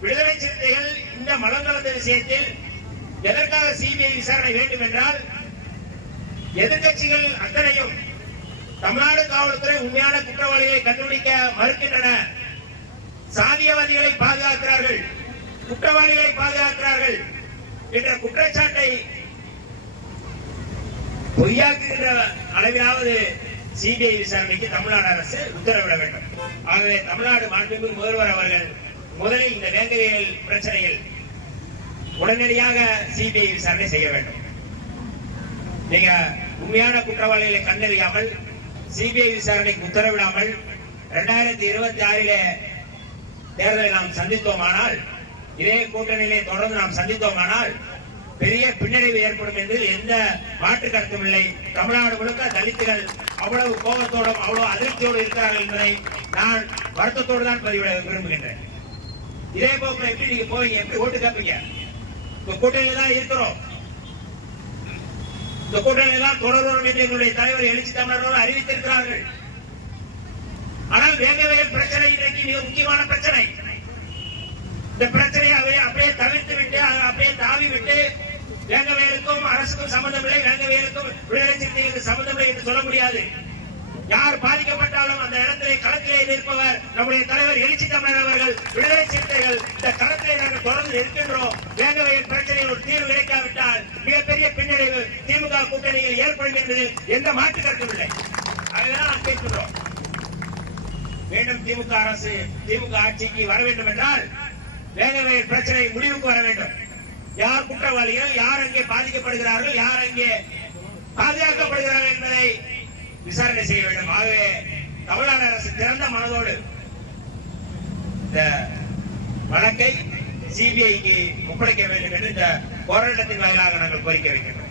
விடுதலை சிறுத்தைகள் இந்த மலம் கலந்த விஷயத்தில் எதற்காக சிபிஐ விசாரணை வேண்டும் என்றால், எதிர்கட்சிகள் அத்தனையும் தமிழ்நாடு காவல்துறை உண்மையான குற்றவாளிகளை கண்டுபிடிக்க மறுக்கின்றன, சாதியவாதிகளை பாதுகாக்கிறார்கள், குற்றவாளிகளை பாதுகாக்கிறார்கள் என்ற குற்றச்சாட்டை பொய்யாக்குகின்ற அளவிலாவது சிபிஐ விசாரணைக்கு தமிழ்நாடு அரசு உத்தரவிட வேண்டும். ஆகவே தமிழ்நாடு மாண்புமிகு முதல்வர் அவர்கள் முதலில் இந்த வேங்கவியல் பிரச்சனையில் உடனடியாக சிபிஐ விசாரணை செய்ய வேண்டும். நீங்க உண்மையான குற்றவாளிகளை கண்டறியாமல் சிபிஐ விசாரணைக்கு உத்தரவிடாமல் 2026 தேர்தலை நாம் சந்தித்தோமானால், இதே கூட்டணியிலே தொடர்ந்து நாம் சந்தித்தோமானால் பெரிய பின்னடைவு ஏற்படும் என்று எந்த மாற்று கருத்தும் இல்லை. தமிழ்நாடு முழுக்க தலித்துகள் அவ்வளவு கோபத்தோடும் அவ்வளவு அதிருப்தியோடு இருக்கிறார்கள் என்பதை நான் வருத்தத்தோடு தான் பதிவிட விரும்புகின்றேன். இதே போக்கு எப்படி நீங்க போய் எப்படி ஓட்டு கேட்பீங்க? இந்த கூட்டணியில தான் இருக்கிறோம், இந்த கூட்டணியில தான் தொடர்வோம் என்று எங்களுடைய தலைவர் எழுச்சி தமிழர்கள் அறிவித்திருக்கிறார்கள். ஆனால் வேங்கவியல் பிரச்சனை இன்றைக்கு மிக முக்கியமான பிரச்சனை. இந்த பிரச்சனையை அப்படியே தவிர்த்து விட்டு அப்படியே தாவி விட்டு வேங்கவியலுக்கும் அரசுக்கும் சம்பந்தம் இல்லை, வேங்கவியலுக்கும் விடுதலை சிறுத்தைகளுக்கு சம்பந்தம் இல்லை என்று சொல்ல முடியாது. யார் பாதிக்கப்பட்டாலும் அந்த இடத்திலே களத்திலே நிற்பவர் நம்முடைய தலைவர் எழுச்சி தமிழர் அவர்கள். விடுதலை சிறுத்தைகள் இந்த களத்திலே நாங்கள் தொடர்ந்து இருக்கின்றோம். வேங்கவியல் பிரச்சனையில் ஒரு தீர்வு கிடைக்காவிட்டால் மிகப்பெரிய பின்னடைவு திமுக கூட்டணியில் ஏற்படும் என்பதில் எந்த மாற்று கருத்தும் இல்லை. அதுதான் நாம் கேட்கின்றோம். மீண்டும் திமுக அரசு திமுக ஆட்சிக்கு வர வேண்டும் என்றால் வேங்கவியல் பிரச்சனை முடிவுக்கு வர வேண்டும். யார் குற்றவாளிகள், யார் அங்கே பாதிக்கப்படுகிறார்கள், யார் அங்கே பாதுகாக்கப்படுகிறார்கள் என்பதை விசாரணை செய்ய வேண்டும். ஆகவே தமிழ்நாடு அரசு திறந்த மனதோடு இந்த வழக்கை சிபிஐக்கு ஒப்படைக்க வேண்டும் என்று இந்த போராட்டத்தின் வாயிலாக நாங்கள் கோரிக்கை வைக்கின்றோம்.